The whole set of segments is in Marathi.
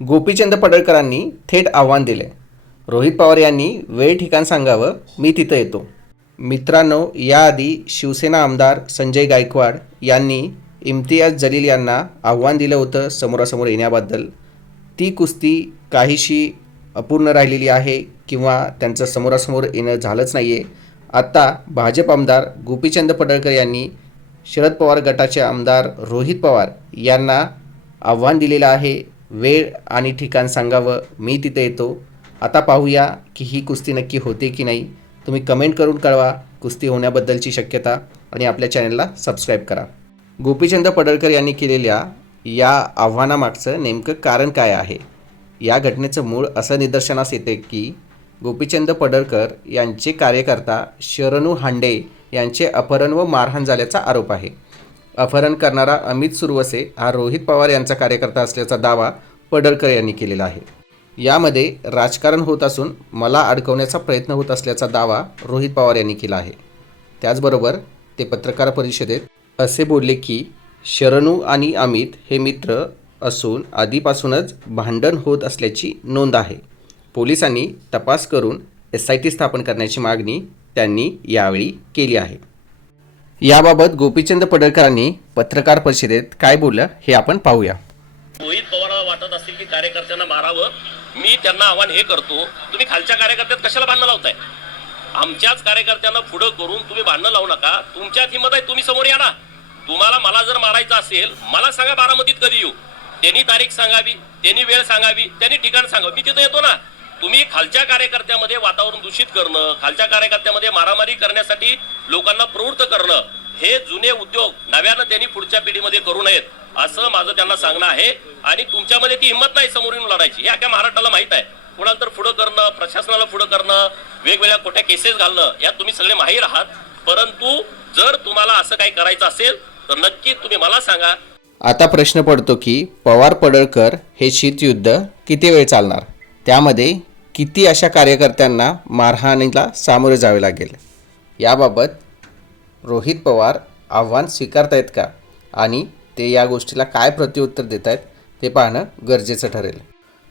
गोपीचंद पडळकरांनी थेट आव्हान दिले. रोहित पवार यांनी वेळ ठिकाण सांगावं मी तिथं येतो. मित्रांनो याआधी शिवसेना आमदार संजय गायकवाड यांनी इम्तियाज जलील यांना आव्हान दिलं होतं समोरासमोर येण्याबद्दल. ती कुस्ती काहीशी अपूर्ण राहिलेली आहे किंवा त्यांचं समोरासमोर येणं झालंच नाही आहे आत्ता भाजप आमदार गोपीचंद पडळकर यांनी शरद पवार गटाचे आमदार रोहित पवार यांना आव्हान दिलेलं आहे. वेळ आणि ठिकाण सांगावं. मी तिथे येतो. आता पाहूया की ही कुस्ती नक्की होते की नाही. तुम्ही कमेंट करून कळवा कुस्ती होण्याबद्दलची शक्यता आणि आपल्या चॅनलला सबस्क्राईब करा. गोपीचंद पडळकर यांनी केलेल्या या आव्हानामागचं नेमकं कारण काय आहे? या घटनेचं मूळ असं निदर्शनास येते की गोपीचंद पडळकर यांचे कार्यकर्ता शरणू हांडे यांचे अपहरण व मारहाण झाल्याचा आरोप आहे. अपहरण करणारा अमित सुरवसे हा रोहित पवार यांचा कार्यकर्ता असल्याचा दावा पडळकर यांनी केलेला आहे. यामध्ये राजकारण होत असून मला अडकवण्याचा प्रयत्न होत असल्याचा दावा रोहित पवार यांनी केला आहे. त्याचबरोबर ते पत्रकार परिषदेत असे बोलले की शरणू आणि अमित हे मित्र असून आधीपासूनच भांडण होत असल्याची नोंद आहे. पोलिसांनी तपास करून एस आय टी स्थापन करण्याची मागणी त्यांनी यावेळी केली आहे. याबाबत गोपीचंद पडळकरांनी पत्रकार परिषदेत काय बोललं हे आपण पाहूया. रोहित पवारला वाटत असेल की कार्यकर्त्यांना मारावं मी त्यांना आव्हान हे करतो तुम्ही खालच्या कार्यकर्त्यात कशाला भांडणं लावताय? आमच्याच कार्यकर्त्यांना पुढं करून तुम्ही भांडणं लावू नका तुमच्यात हिंमत आहे तुम्ही समोर या ना. तुम्हाला मला जर मारायचं असेल मला सांगा बारामतीत कधी येऊ. त्यांनी तारीख सांगावी त्यांनी वेळ सांगावी त्यांनी ठिकाण सांगावं मी तिथं येतो ना. तुम्ही खालच्या कार्यकर्त्यामध्ये वातावरण दूषित करणं खालच्या कार्यकर्त्यामध्ये मारामारी करण्यासाठी लोकांना प्रवृत्त करणं हे जुने उद्योग नव्यानं त्यांनी पुढच्या पिढीमध्ये करू नयेत असं माझं त्यांना सांगणं आहे. आणि तुमच्यामध्ये ती हिंमत नाही समोर येऊन लढायची. हे अख्या महाराष्ट्राला माहीत आहे. कुणाला तर पुढं करणं प्रशासनाला पुढं करणं वेगवेगळ्या खोट्या केसेस घालणं यात तुम्ही सगळे माहीर आहात. परंतु जर तुम्हाला असं काही करायचं असेल तर नक्की तुम्ही मला सांगा. आता प्रश्न पडतो की पवार पडळकर हे शीतयुद्ध किती वेळ चालणार? त्यामध्ये किती अशा कार्यकर्त्यांना मारहाणीला सामोरे जावे लागेल? याबाबत रोहित पवार आव्हान स्वीकारतायत का? आणि ते या गोष्टीला काय प्रत्युत्तर देत आहेत ते पाहणं गरजेचं ठरेल.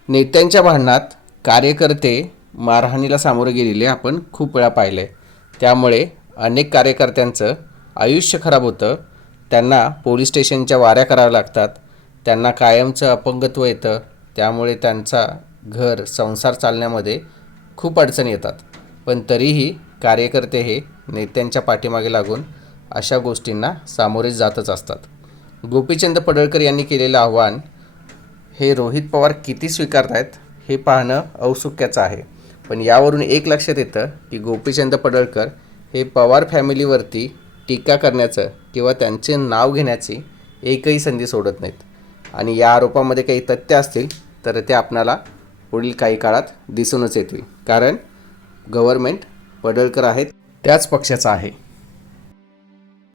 नेत्यांच्या भांडणात कार्यकर्ते मारहाणीला सामोरे गेलेले आपण खूप वेळा पाहिले. त्यामुळे अनेक कार्यकर्त्यांचं आयुष्य खराब होतं. त्यांना पोलीस स्टेशनच्या वाऱ्या कराव्या लागतात. त्यांना कायमचं अपंगत्व येतं. त्यामुळे त्यांचा घर संसार चालण्यामध्ये खूप अडचणी येतात. पण तरीही कार्यकर्ते हे नेत्यांच्या पाठीमागे लागून अशा गोष्टींना सामोरे जातच असतात. गोपीचंद पडळकर यांनी केलेलं आव्हान हे रोहित पवार किती स्वीकारत आहेत हे पाहणं औत्सुक्याचं आहे. पण यावरून एक लक्षात येतं की गोपीचंद पडळकर हे पवार फॅमिलीवरती टीका करण्याचं किंवा त्यांचे नाव घेण्याची एकही संधी सोडत नाहीत. आणि या आरोपामध्ये काही तथ्य असतील तर ते आपणाला पुढील काही काळात दिसूनच येतील. कारण गव्हर्मेंट पडळकर आहेत त्याच पक्षाचा आहे.